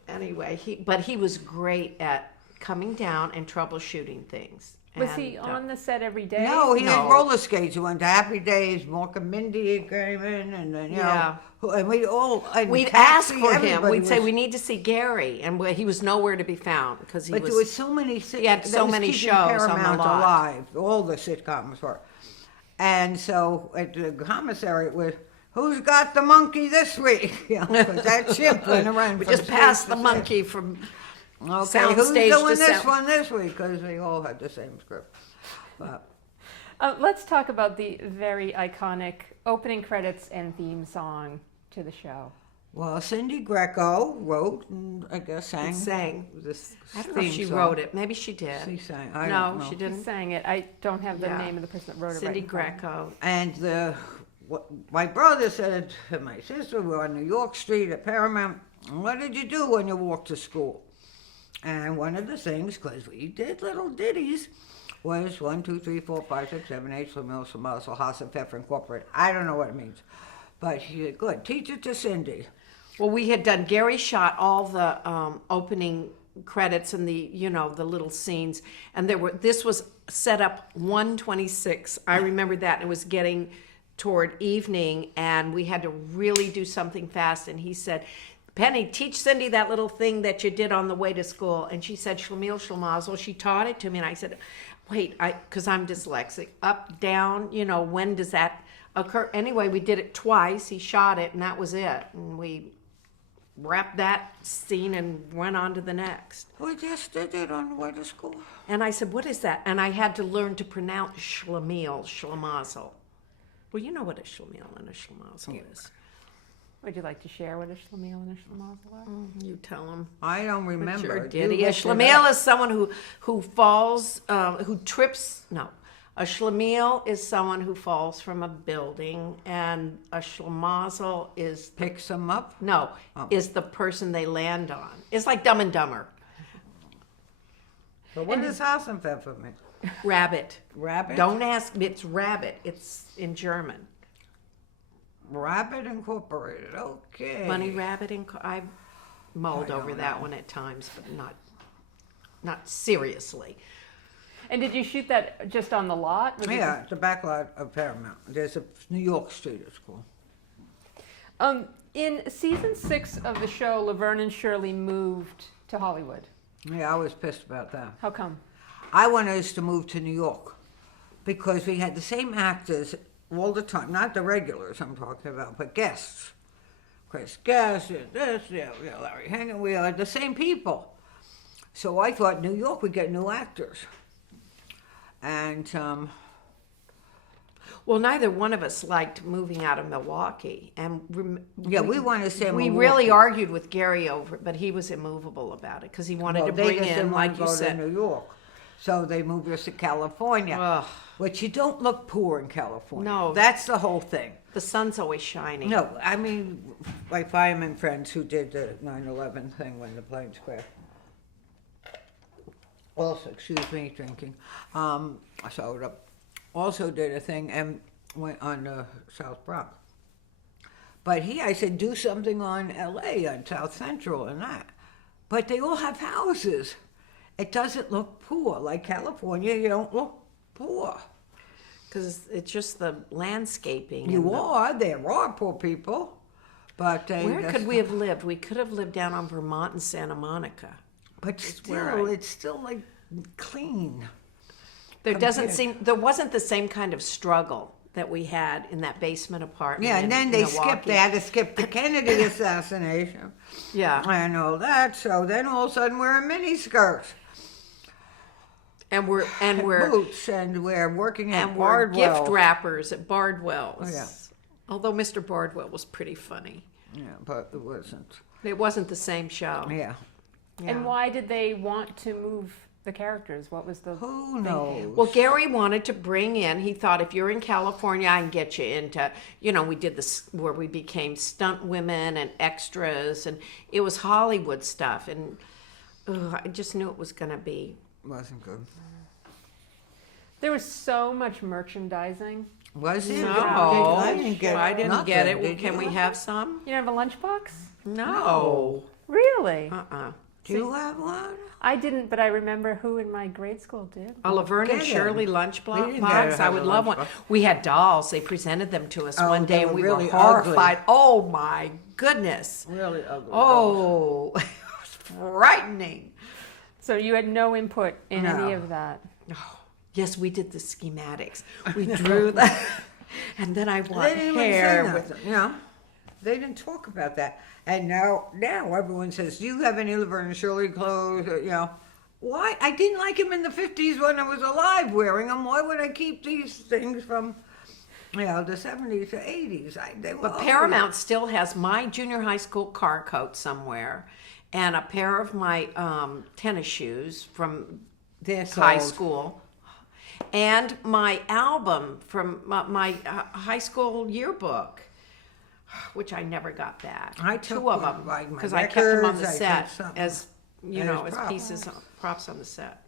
Anyway, he was great at coming down and troubleshooting things. Was he on the set every day? No, he had No. roller skates. He went to Happy Days. Mark and Mindy came in, and then, you Yeah. know, and we all. And We'd Taxi, ask for him. everybody We'd say, was- we need to see Gary. And he was nowhere to be found because he But was. there was so many. He had so many shows on the Paramount lot. alive. All the sitcoms were, and so at the commissary it was, "Who's got the monkey this week?" You know, 'cause that ship went around. We from just passed stage the to monkey from stage. Okay, sound who's stage doing to this sound. one this week? Because we all had the same script. But Let's talk about the very iconic opening credits and theme song to the show. well, Cindy Greco wrote and I guess sang. sang. This I don't know if theme she song. wrote it. Maybe she did. She sang. I no, don't know. she She didn't. sang it. I don't have the Yeah. name of the person that wrote it. Cindy right in front of me. Greco. And my brother said to my sister, we're on New York Street at Paramount, "What did you do when you walked to school?" And one of the things, because we did little ditties, was 1, 2, 3, 4, 5, 6, 7, 8, Schlemiel, Schlemazel, Haas and Pfeffer Incorporated. I don't know what it means. But she said, "Good, teach it to Cindy." Well, we had done. Gary shot all the opening credits and the the little scenes, and This was set up 1:26. I remember that. It was getting toward evening, and we had to really do something fast. And he said, "Penny, teach Cindy that little thing that you did on the way to school." And she said, "Schlemiel, Schlemazel." She taught it to me, and I said, "Wait, because I'm dyslexic. Up, down. When does that occur?" Anyway, we did it twice. He shot it, and that was it. And we wrapped that scene and went on to the next. We just did it on the way to school. And I said, "What is that?" And I had to learn to pronounce Schlemiel, Schlemazel. Well, you know what a Schlemiel and a Schlemazel is. Would you like to share what a Schlemiel and a Schlemazel are? You tell them. I don't What's remember. your You ditty? A looked it Schlemiel up. is someone who falls, who trips. No, a Schlemiel is someone who falls from a building, and a Schlemazel is Picks them up. is the person they land on. It's like Dumb and Dumber. But what does Haas and Pfeffer mean? Rabbit. Rabbit? Don't ask. It's rabbit. It's in German. Rabbit Incorporated. Okay. Bunny Rabbit. I mulled I over don't that know. one at times, but not seriously. And did you shoot that just on the lot? Was it Yeah, the back lot of Paramount. There's a New York Street, it's called. In season 6 of the show, Laverne and Shirley moved to Hollywood. Yeah, I was pissed about that. How come? I wanted us to move to New York because we had the same actors all the time. Not the regulars I'm talking about, but guests. Chris Guest, this, Larry Hengen. We had the same people. So I thought New York would get new actors. And Well, neither one of us liked moving out of Milwaukee, and we wanted to stay in We Milwaukee. really argued with Gary over it, but he was immovable about it because he wanted to Vegas bring didn't in, want like to you go said. to New York. So they moved us to California. Ugh. But you don't look poor in California. No. That's the whole thing. The sun's always shining. No, I mean, my fireman friends who did the 9/11 thing when the planes crashed. Also, excuse me, drinking. Soda. Also did a thing and went on the South Bronx. But I said, do something on LA, on South Central and that. But they all have houses. It doesn't look poor. Like California, you don't look poor. Because it's just the landscaping. and You the- are. There are poor people. But they Where just- could we have lived? We could have lived down on Vermont and Santa Monica. But where still, I- it's still like clean. There doesn't Compared- there wasn't the same kind of struggle that we had in that basement apartment. Yeah, and in then they skipped. Milwaukee. They had to skip the Kennedy assassination Yeah, and all that. So then all of a sudden we're in miniskirts, and we're boots, and we're working at and we're gift Bardwell. wrappers at Bardwell's. Oh, yeah. Although Mr. Bardwell was pretty funny. Yeah, but it wasn't. It wasn't the same show. Yeah, Yeah. And why did they want to move the characters? What was the who knows? Well, Gary wanted to bring in, he thought, if you're in California, I can get you into, we did this where we became stunt women and extras, and it was Hollywood stuff. And I just knew it was going to be. Wasn't good. There was so much merchandising. Was it? No, I didn't get. I didn't nothing, get it. did Can you? we have some? You don't have a lunchbox? No. Really? Uh-uh. Do you have one? I didn't, but I remember who in my grade school did. A Laverne and Get it. Shirley We lunchbox. didn't get I a would love one. lunchbox. We had dolls. They presented them to us Oh, one day, they and were we really were horrified. ugly. Oh my goodness! Really ugly. Oh, it was frightening. So you had no input in any No. of that. Yes, we did the schematics. We drew that, and then I They want didn't even say hair nothing, with. you know. They didn't talk about that. And now everyone says, "Do you have any Laverne and Shirley clothes?" Why? I didn't like them in the 50s when I was alive wearing them. Why would I keep these things from, the 70s to 80s? They were But ugly. Paramount still has my junior high school car coat somewhere, and a pair of my tennis shoes from They're high sold. school, and my album from my high school yearbook, which I never got back. I took two of one, them like my because I kept them on the records, I set took something as as as props. pieces, props on the set.